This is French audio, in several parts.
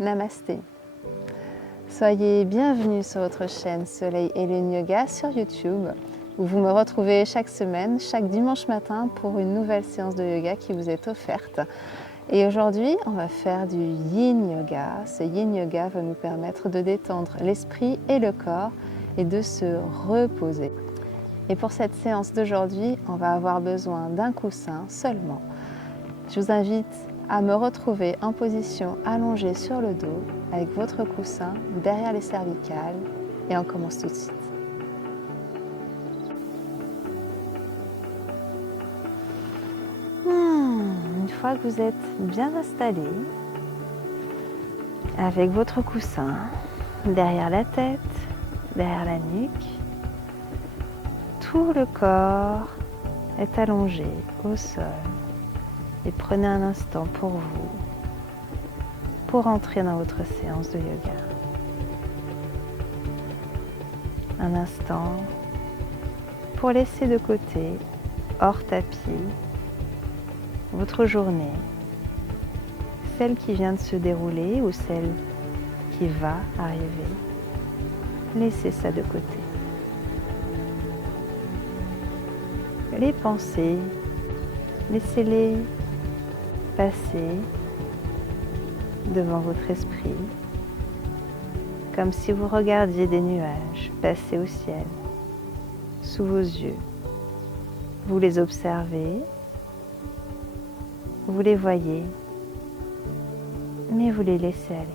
Namasté. Soyez bienvenus sur votre chaîne Soleil et Lune Yoga sur YouTube, où vous me retrouvez chaque semaine, chaque dimanche matin pour une nouvelle séance de yoga qui vous est offerte. Et aujourd'hui, on va faire du Yin Yoga. Ce Yin Yoga va nous permettre de détendre l'esprit et le corps et de se reposer. Et pour cette séance d'aujourd'hui, on va avoir besoin d'un coussin seulement. Je vous invite à me retrouver en position allongée sur le dos avec votre coussin derrière les cervicales et on commence tout de suite. Une fois que vous êtes bien installé, avec votre coussin derrière la tête, derrière la nuque, tout le corps est allongé au sol. Et prenez un instant pour vous, pour entrer dans votre séance de yoga. Un instant pour laisser de côté, hors tapis, votre journée, celle qui vient de se dérouler ou celle qui va arriver. Laissez ça de côté. Les pensées, laissez-les passer devant votre esprit, comme si vous regardiez des nuages passer au ciel, sous vos yeux. Vous les observez, vous les voyez, mais vous les laissez aller.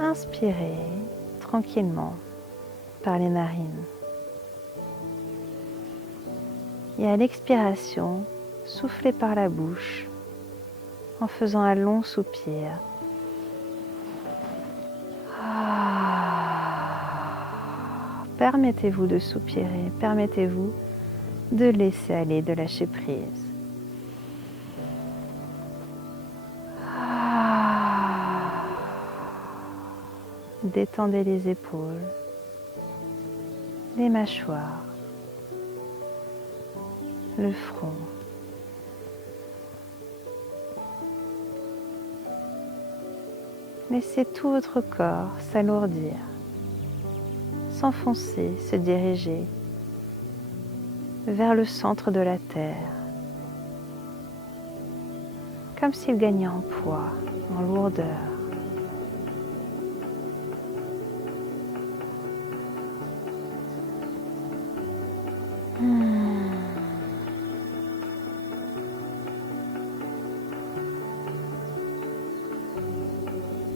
Inspirez tranquillement par les narines. Et à l'expiration, soufflez par la bouche en faisant un long soupir. Permettez-vous de soupirer, permettez-vous de laisser aller, de lâcher prise. Détendez les épaules, les mâchoires, le front. Laissez tout votre corps s'alourdir, s'enfoncer, se diriger vers le centre de la terre, comme s'il gagnait en poids, en lourdeur.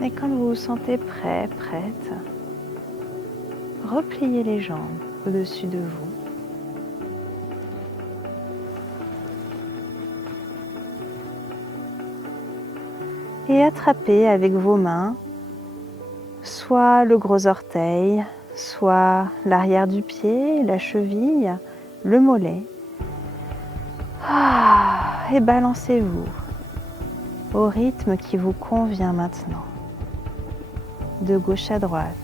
Et quand vous vous sentez prêt, prête, repliez les jambes au-dessus de vous. Et attrapez avec vos mains soit le gros orteil, soit l'arrière du pied, la cheville, le mollet. Et balancez-vous au rythme qui vous convient maintenant. De gauche à droite.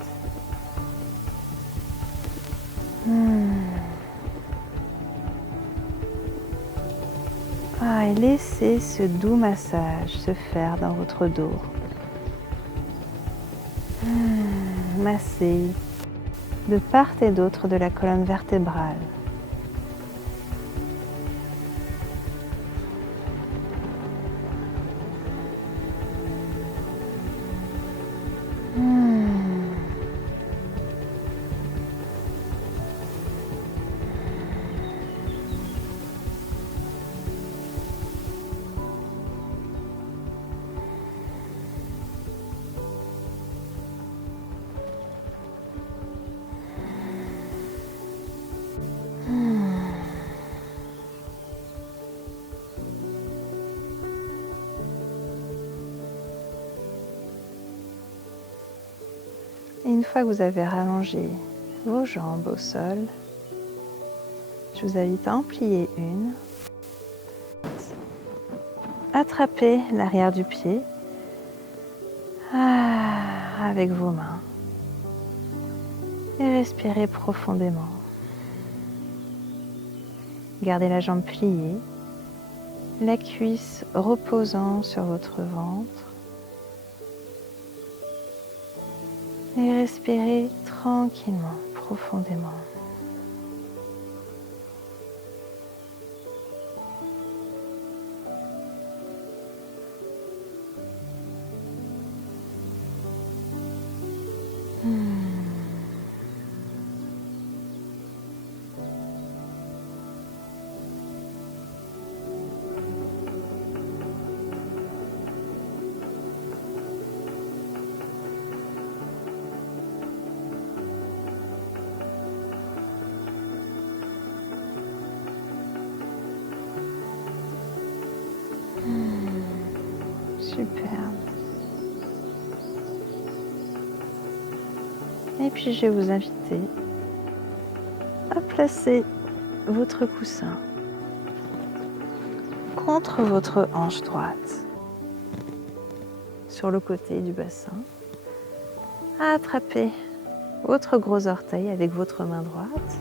Et laissez ce doux massage se faire dans votre dos. Massez de part et d'autre de la colonne vertébrale. Et une fois que vous avez rallongé vos jambes au sol, je vous invite à en plier une. Attrapez l'arrière du pied avec vos mains et respirez profondément. Gardez la jambe pliée la cuisse reposant sur votre ventre. Et respirez tranquillement, profondément. Superbe. Et puis je vais vous inviter à placer votre coussin contre votre hanche droite, sur le côté du bassin, à attraper votre gros orteil avec votre main droite,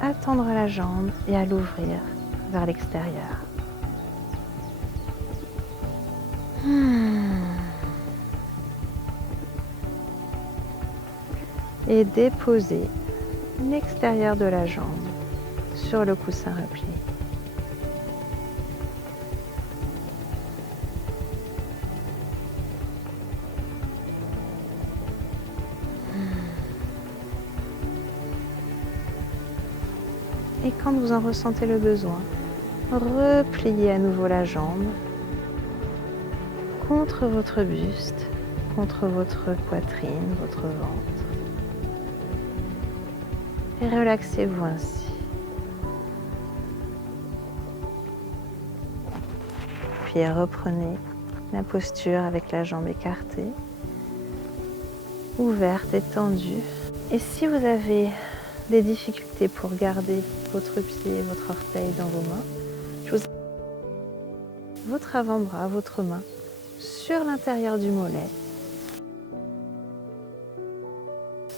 à tendre la jambe et à l'ouvrir vers l'extérieur. Et déposer l'extérieur de la jambe sur le coussin replié. Et quand vous en ressentez le besoin, repliez à nouveau la jambe contre votre buste, contre votre poitrine, votre ventre. Et relaxez-vous ainsi. Puis reprenez la posture avec la jambe écartée, ouverte et tendue. Et si vous avez des difficultés pour garder votre pied et votre orteil dans vos mains, je vous invite votre avant-bras, votre main sur l'intérieur du mollet,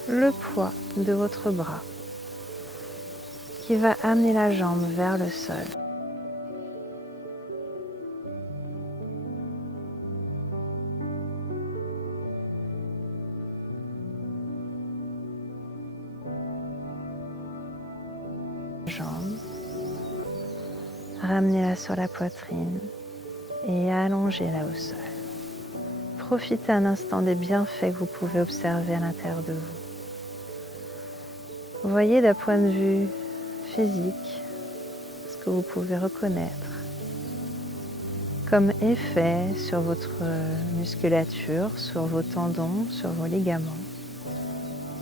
le poids de votre bras qui va amener la jambe vers le sol. Jambe, ramenez-la sur la poitrine et allongez-la au sol. Profitez un instant des bienfaits que vous pouvez observer à l'intérieur de vous. Voyez d'un point de vue physique ce que vous pouvez reconnaître comme effet sur votre musculature, sur vos tendons, sur vos ligaments,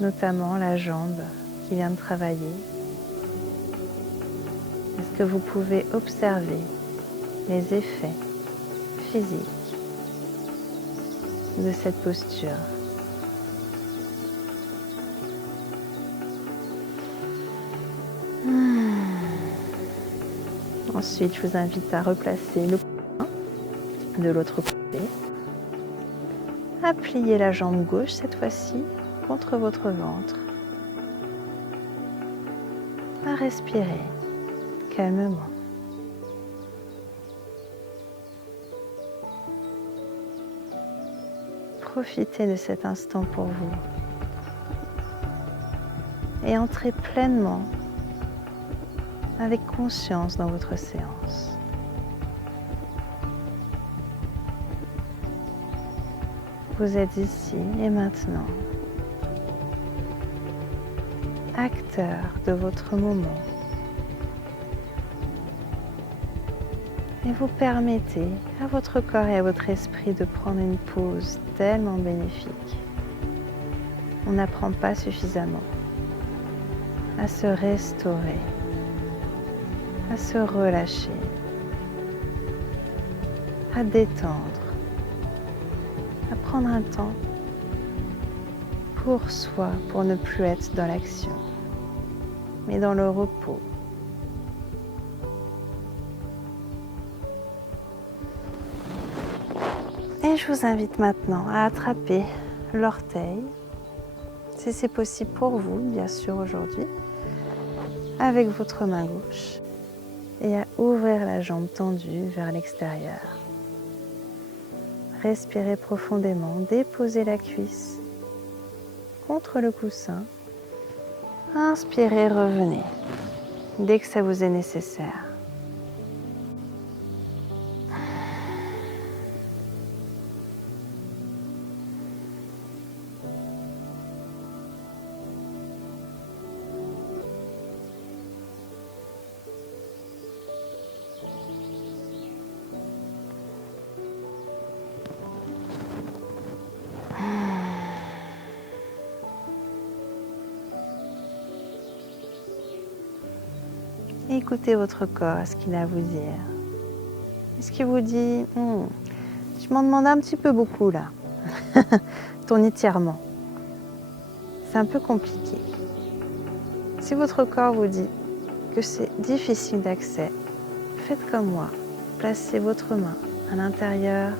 notamment la jambe qui vient de travailler. Est-ce que vous pouvez observer les effets physiques de cette posture? Ensuite, je vous invite à replacer le coussin de l'autre côté, à plier la jambe gauche cette fois-ci contre votre ventre, à respirer calmement. Profitez de cet instant pour vous et entrez pleinement avec conscience dans votre séance. Vous êtes ici et maintenant, acteur de votre moment. Et vous permettez à votre corps et à votre esprit de prendre une pause tellement bénéfique. On n'apprend pas suffisamment à se restaurer, à se relâcher, à détendre, à prendre un temps pour soi, pour ne plus être dans l'action, mais dans le repos. Et je vous invite maintenant à attraper l'orteil, si c'est possible pour vous, bien sûr aujourd'hui, avec votre main gauche. et à ouvrir la jambe tendue vers l'extérieur. Respirez profondément, déposez la cuisse contre le coussin. Inspirez, revenez dès que ça vous est nécessaire. Écoutez votre corps, ce qu'il a à vous dire. Est-ce qu'il vous dit tu m'en demandes un petit peu beaucoup là, ton étirement. C'est un peu compliqué. Si votre corps vous dit que c'est difficile d'accès, faites comme moi. Placez votre main à l'intérieur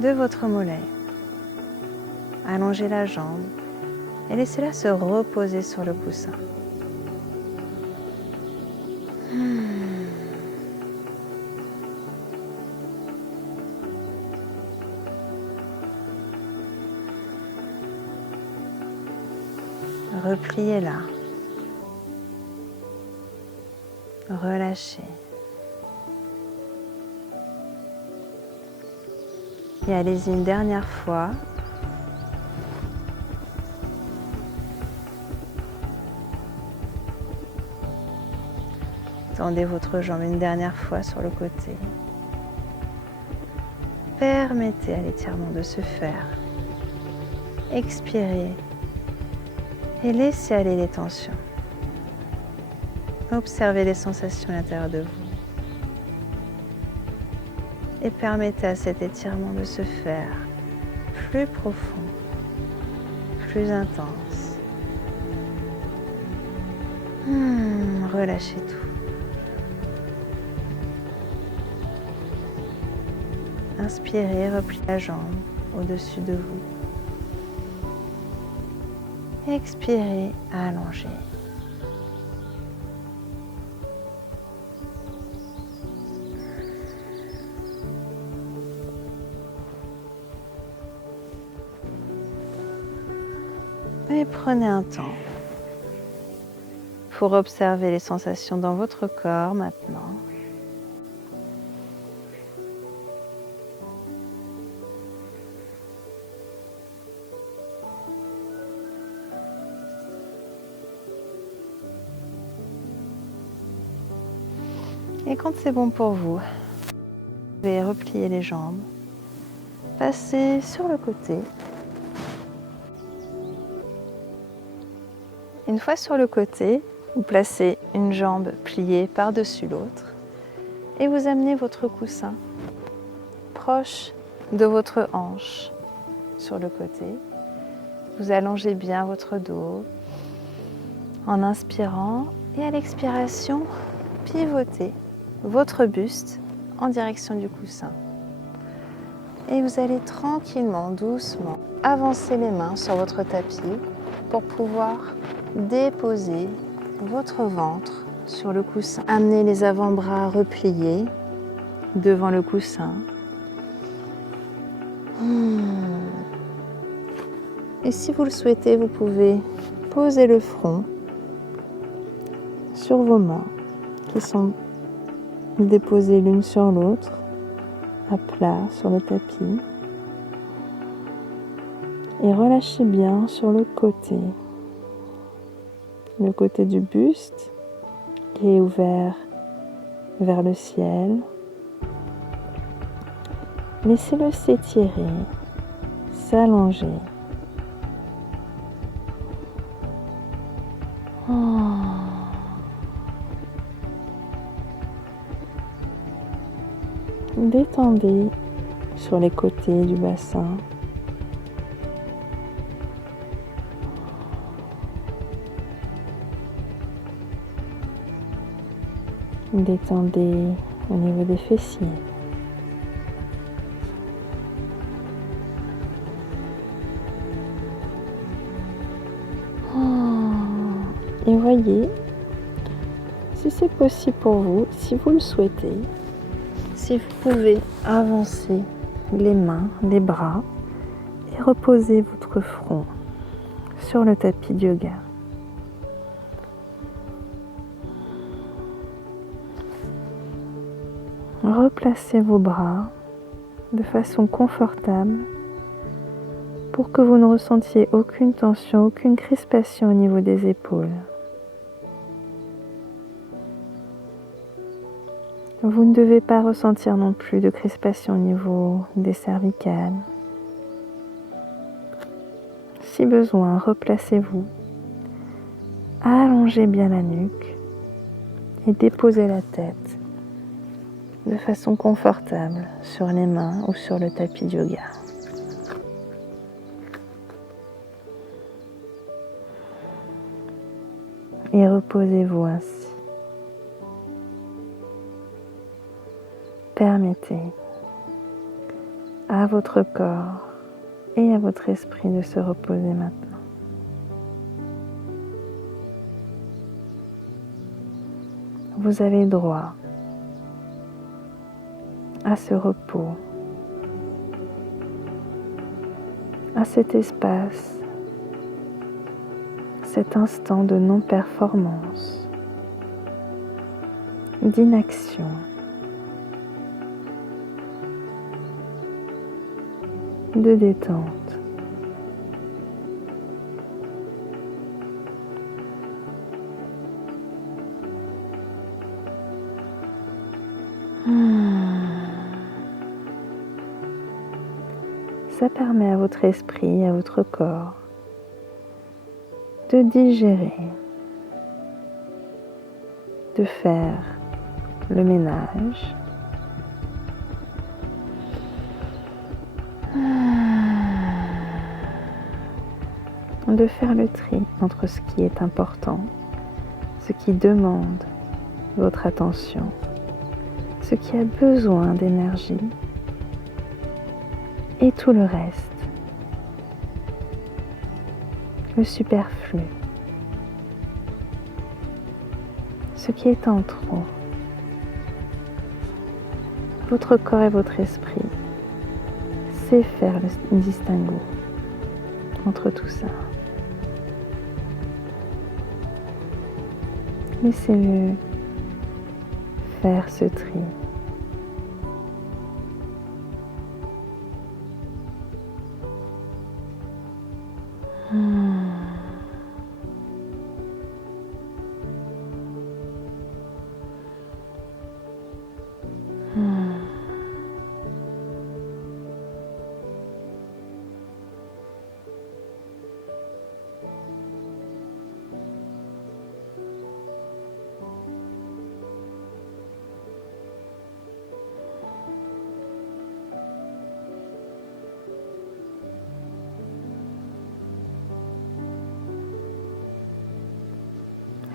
de votre mollet. Allongez la jambe et laissez-la se reposer sur le coussin. Repliez-la. Relâchez. Et allez-y une dernière fois. Tendez votre jambe une dernière fois sur le côté. Permettez à l'étirement de se faire. Expirez et laissez aller les tensions. Observez les sensations à l'intérieur de vous. Et permettez à cet étirement de se faire plus profond, plus intense. Relâchez tout. Inspirez, repliez la jambe au-dessus de vous. Expirez, allongez. Et prenez un temps pour observer les sensations dans votre corps maintenant. Et quand c'est bon pour vous, vous pouvez replier les jambes, passer sur le côté. Une fois sur le côté, vous placez une jambe pliée par-dessus l'autre et vous amenez votre coussin proche de votre hanche sur le côté. Vous allongez bien votre dos en inspirant et à l'expiration, pivotez votre buste en direction du coussin. Et vous allez tranquillement, doucement, avancer les mains sur votre tapis pour pouvoir déposer votre ventre sur le coussin. Amenez les avant-bras repliés devant le coussin. Et si vous le souhaitez, vous pouvez poser le front sur vos mains qui sont déposées l'une sur l'autre, à plat sur le tapis. Et relâchez bien sur le côté du buste qui est ouvert vers le ciel. Laissez-le s'étirer, s'allonger. Détendez sur les côtés du bassin. Détendez au niveau des fessiers. Et voyez si si c'est possible pour vous, si vous le souhaitez, si vous pouvez avancer les mains, les bras et reposer votre front sur le tapis de yoga. Replacez vos bras de façon confortable pour que vous ne ressentiez aucune tension, aucune crispation au niveau des épaules. Vous ne devez pas ressentir non plus de crispation au niveau des cervicales. Si besoin, replacez-vous, allongez bien la nuque et déposez la tête de façon confortable sur les mains ou sur le tapis de yoga. Et reposez-vous ainsi. Permettez à votre corps et à votre esprit de se reposer maintenant. Vous avez droit à ce repos, à cet espace, cet instant de non-performance, d'inaction. De détente. Ça permet à votre esprit, à votre corps de digérer, de faire le ménage, de faire le tri entre ce qui est important, ce qui demande votre attention, ce qui a besoin d'énergie et tout le reste, le superflu, ce qui est en trop. Votre corps et votre esprit sait faire le distinguo entre tout ça. Laissez-le faire ce tri.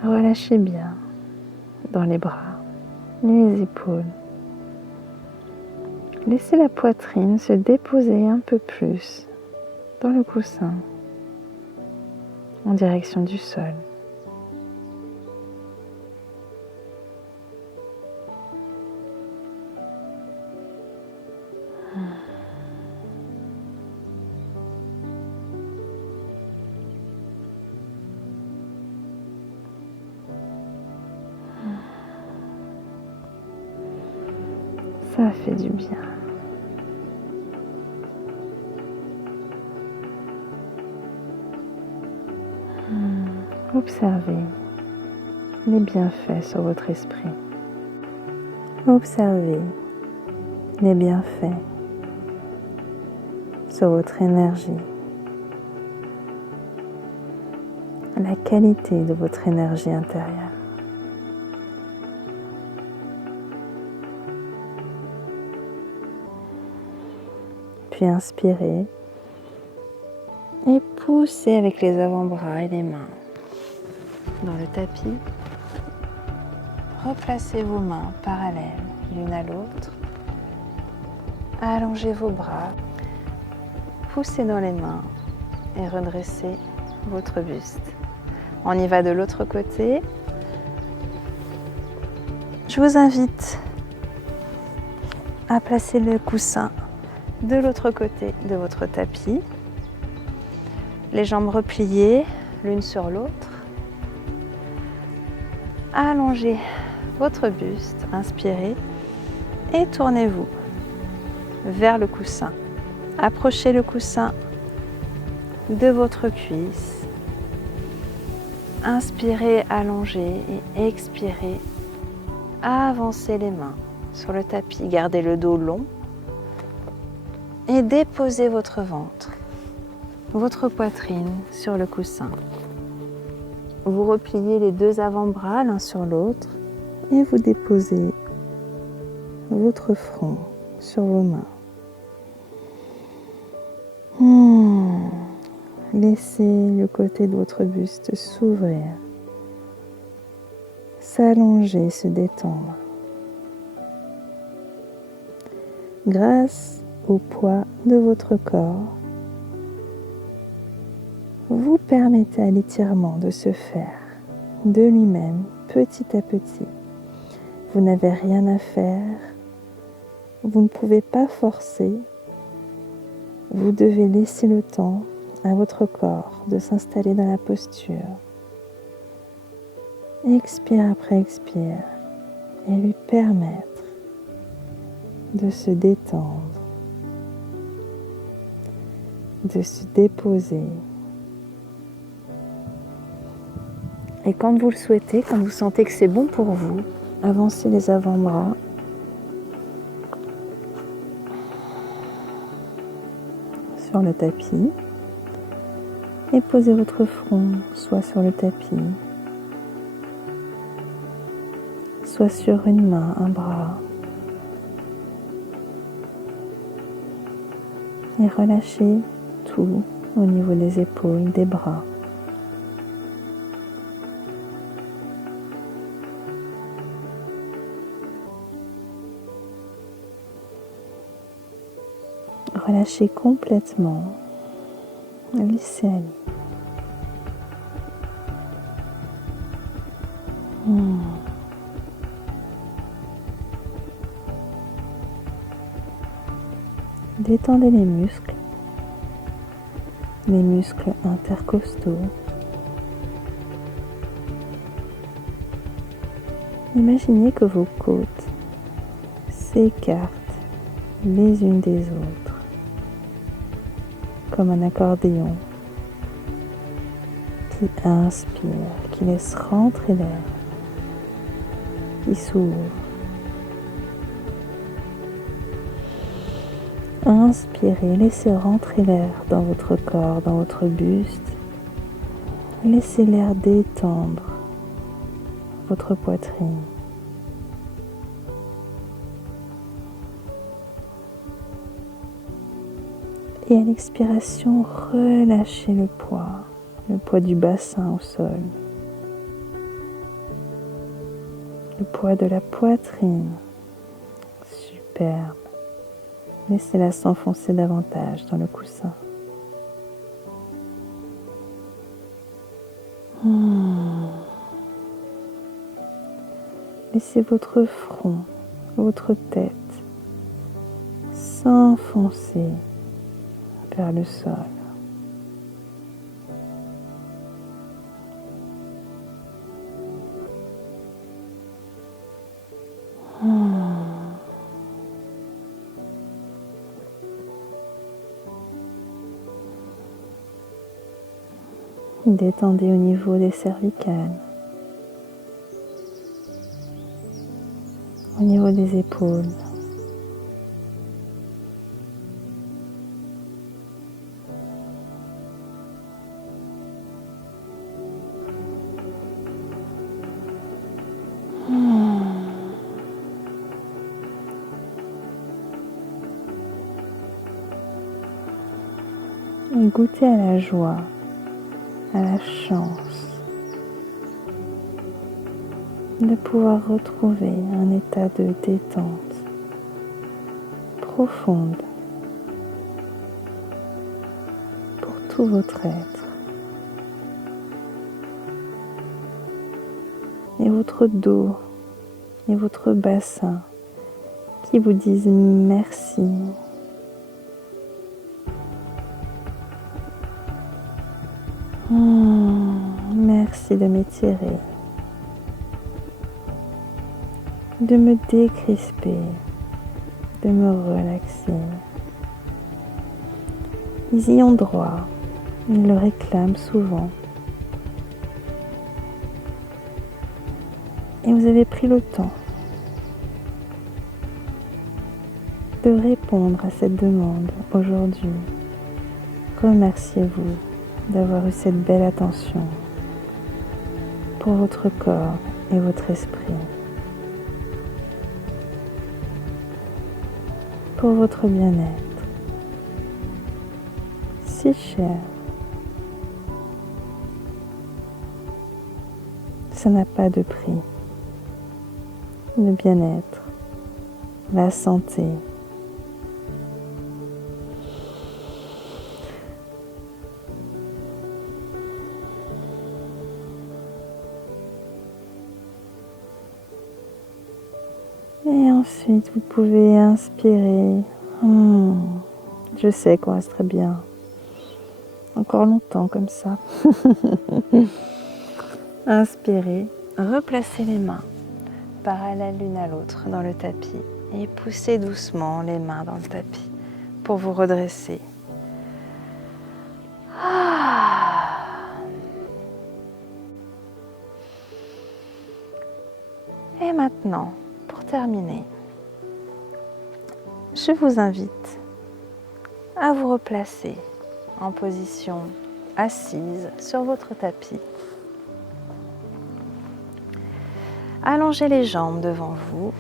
Relâchez bien dans les bras, les épaules. Laissez la poitrine se déposer un peu plus dans le coussin en direction du sol. Ça fait du bien. Observez les bienfaits sur votre esprit. Observez les bienfaits sur votre énergie. La qualité de votre énergie intérieure. Puis inspirez et poussez avec les avant-bras et les mains dans le tapis. Replacez vos mains parallèles l'une à l'autre. Allongez vos bras, poussez dans les mains et redressez votre buste. On y va de l'autre côté. Je vous invite à placer le coussin de l'autre côté de votre tapis, les jambes repliées l'une sur l'autre. Allongez votre buste, inspirez et tournez-vous vers le coussin. Approchez le coussin de votre cuisse. Inspirez, allongez et expirez. Avancez les mains sur le tapis, gardez le dos long et déposez votre ventre, votre poitrine sur le coussin. Vous repliez les deux avant-bras l'un sur l'autre et vous déposez votre front sur vos mains. Laissez le côté de votre buste s'ouvrir, s'allonger, se détendre. Grâce au poids de votre corps, vous permettez à l'étirement de se faire de lui-même petit à petit. Vous n'avez rien à faire, vous ne pouvez pas forcer, vous devez laisser le temps à votre corps de s'installer dans la posture. Expire après expire et lui permettre de se détendre, de se déposer. Et quand vous le souhaitez, quand vous sentez que c'est bon pour vous, avancez les avant-bras. Sur le tapis. Et posez votre front soit sur le tapis, soit sur une main, un bras. Et relâchez tout au niveau des épaules, des bras. Relâchez complètement. Laissez aller. Détendez les muscles intercostaux. Imaginez que vos côtes s'écartent les unes des autres, comme un accordéon qui inspire, qui laisse rentrer l'air, qui s'ouvre. Inspirez, laissez rentrer l'air dans votre corps, dans votre buste. Laissez l'air détendre votre poitrine. Et à l'expiration, relâchez le poids du bassin au sol, le poids de la poitrine. Superbe. Laissez-la s'enfoncer davantage dans le coussin. Laissez votre front, votre tête s'enfoncer vers le sol. Détendez au niveau des cervicales, au niveau des épaules. Et goûtez à la joie, à la chance de pouvoir retrouver un état de détente profonde pour tout votre être. Et votre dos et votre bassin qui vous disent merci. Merci de m'étirer, de me décrisper, de me relaxer. Ils y ont droit, ils le réclament souvent. Et vous avez pris le temps de répondre à cette demande aujourd'hui. Remerciez-vous d'avoir eu cette belle attention pour votre corps et votre esprit, pour votre bien-être, si cher. Ça n'a pas de prix. Le bien-être, la santé. Et ensuite, vous pouvez inspirer. Je sais qu'on reste très bien. Encore longtemps comme ça. Inspirez. Replacez les mains parallèles l'une à l'autre dans le tapis. Et poussez doucement les mains dans le tapis pour vous redresser. Et maintenant, pour terminer, je vous invite à vous replacer en position assise sur votre tapis. Allongez les jambes devant vous.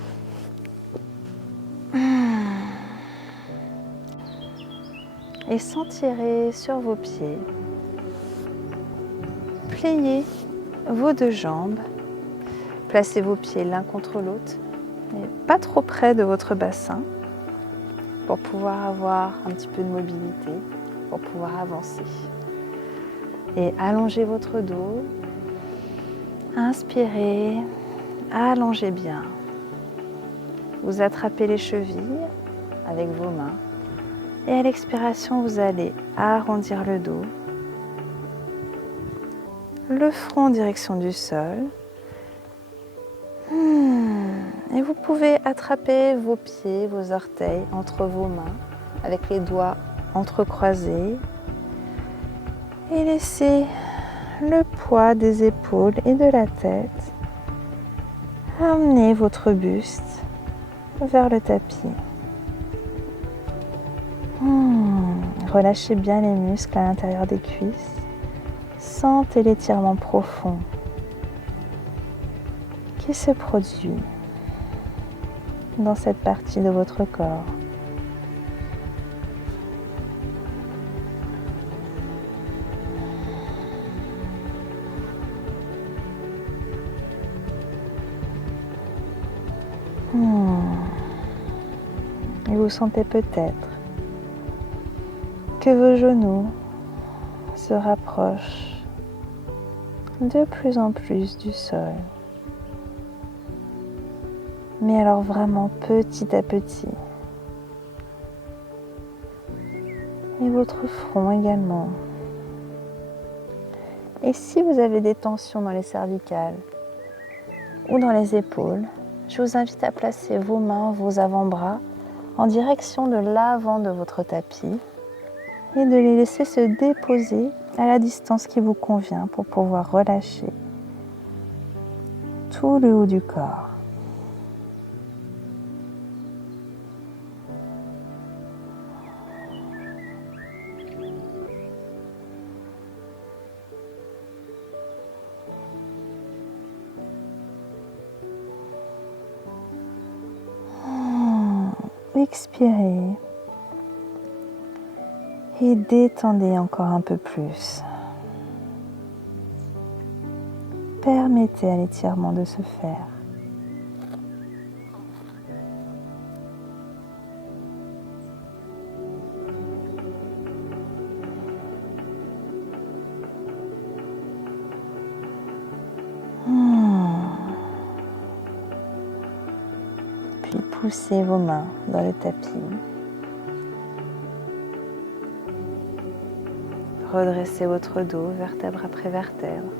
Et sentirez sur vos pieds. Pliez vos deux jambes. Placez vos pieds l'un contre l'autre, mais pas trop près de votre bassin pour pouvoir avoir un petit peu de mobilité, pour pouvoir avancer. Et allongez votre dos. Inspirez, allongez bien. Vous attrapez les chevilles avec vos mains. Et à l'expiration, vous allez arrondir le dos, le front en direction du sol. Et vous pouvez attraper vos pieds, vos orteils entre vos mains avec les doigts entrecroisés et laissez le poids des épaules et de la tête amener votre buste vers le tapis. Relâchez bien les muscles à l'intérieur des cuisses. Sentez l'étirement profond qui se produit dans cette partie de votre corps. Et vous sentez peut-être que vos genoux se rapprochent de plus en plus du sol. Mais alors vraiment petit à petit. Et votre front également. Et si vous avez des tensions dans les cervicales ou dans les épaules, je vous invite à placer vos mains, vos avant-bras en direction de l'avant de votre tapis et de les laisser se déposer à la distance qui vous convient pour pouvoir relâcher tout le haut du corps. Expirez et détendez encore un peu plus. Permettez à l'étirement de se faire. puis poussez vos mains dans le tapis. Redressez votre dos, vertèbre après vertèbre.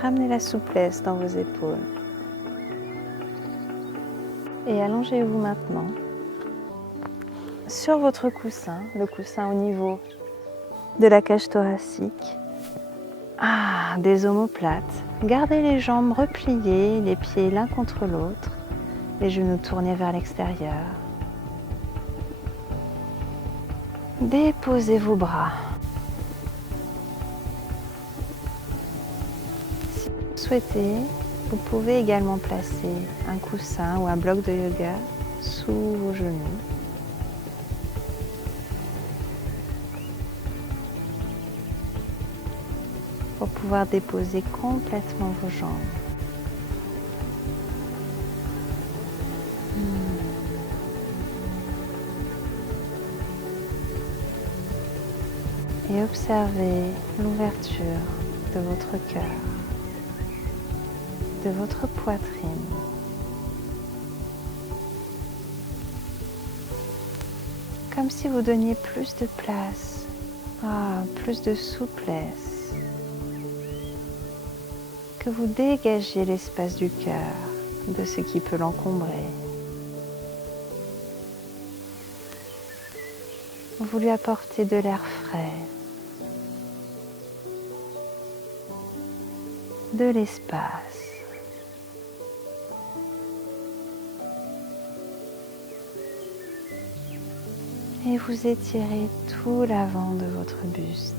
Ramenez la souplesse dans vos épaules. Et allongez-vous maintenant sur votre coussin, le coussin au niveau de la cage thoracique. Des omoplates. Gardez les jambes repliées, les pieds l'un contre l'autre, les genoux tournés vers l'extérieur. Déposez vos bras. Si vous souhaitez, vous pouvez également placer un coussin ou un bloc de yoga sous vos genoux. Pour pouvoir déposer complètement vos jambes. Et observez l'ouverture de votre cœur, de votre poitrine. Comme si vous donniez plus de place, plus de souplesse, que vous dégagiez l'espace du cœur de ce qui peut l'encombrer. Vous lui apportez de l'air frais, de l'espace. Et vous étirez tout l'avant de votre buste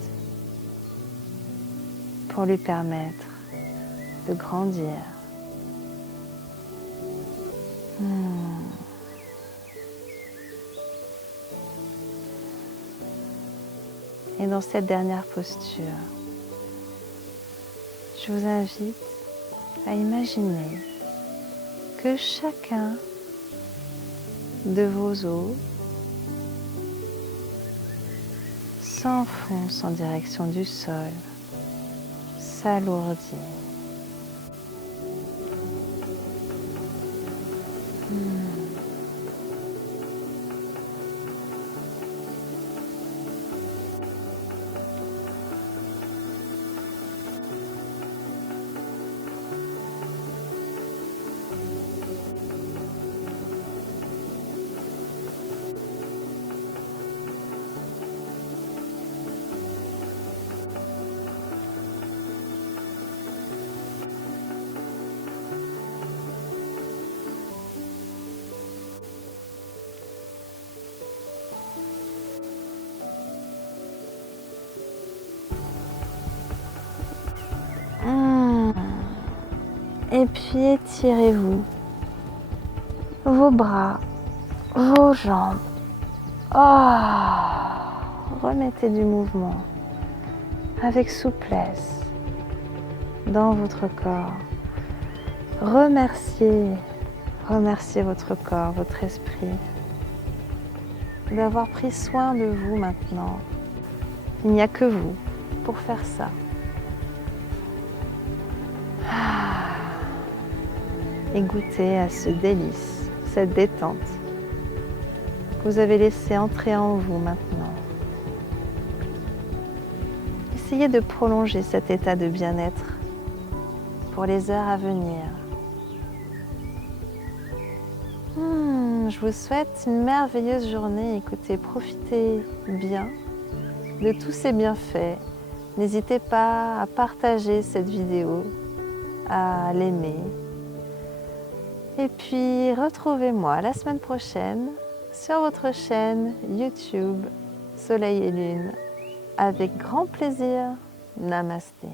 pour lui permettre de grandir. Et dans cette dernière posture, je vous invite à imaginer que chacun de vos os s'enfonce en direction du sol, s'alourdit. Et puis étirez-vous, vos bras, vos jambes. Remettez du mouvement avec souplesse dans votre corps. Remerciez votre corps, votre esprit d'avoir pris soin de vous maintenant. Il n'y a que vous pour faire ça. Et goûtez à ce délice, cette détente que vous avez laissé entrer en vous maintenant. Essayez de prolonger cet état de bien-être pour les heures à venir. Je vous souhaite une merveilleuse journée. Écoutez, profitez bien de tous ces bienfaits. N'hésitez pas à partager cette vidéo, à l'aimer. Et puis, retrouvez-moi la semaine prochaine sur votre chaîne YouTube Soleil et Lune avec grand plaisir. Namasté.